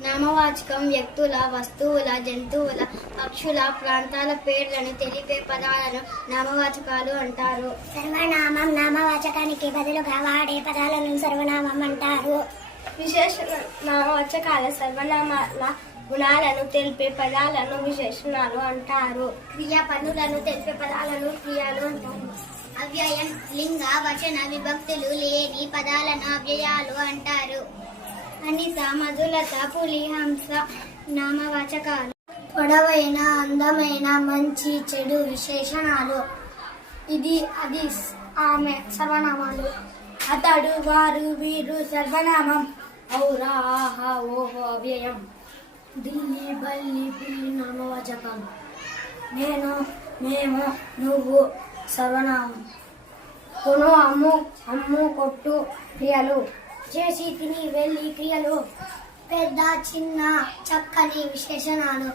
నామవాచకం వ్యక్తుల, వస్తువుల, జంతువుల, పక్షుల, ప్రాంతాల పేర్లను తెలిపే పదాలను నామవాచకాలు అంటారు. సర్వనామం నామవాచకానికి బదులుగా వాడే పదాలను సర్వనామం అంటారు. విశేష నామవాచకాల సర్వనామాల గుణాలను తెలిపే పదాలను విశేషణాలు అంటారు. క్రియ పనులను తెలిపే పదాలను క్రియలు అంటారు. అవ్యయం లింగ వచన విభక్తులు లేని పదాలను అవ్యయాలు అంటారు. అనిత, మధులత, పులి, హంస నామవాచకాలు. పొడవైన, అందమైన, మంచి, చెడు విశేషణాలు. ఇది, అది, ఆమె సర్వనామాలు. అతడు, వారు, వీరు సర్వనామం. ఔరా, ఆహా, ఓహో అవ్యయం. ఢిల్లీ, బల్లి, పిల్లి నామవాచకం. నేను, మేము, నువ్వు సర్వనామం. కొను, అమ్ము, అమ్ము, కొట్టు క్రియలు. చేసి, తిని, వెళ్ళి క్రియలు. పెద్ద, చిన్న, చక్కని విశేషణాలు.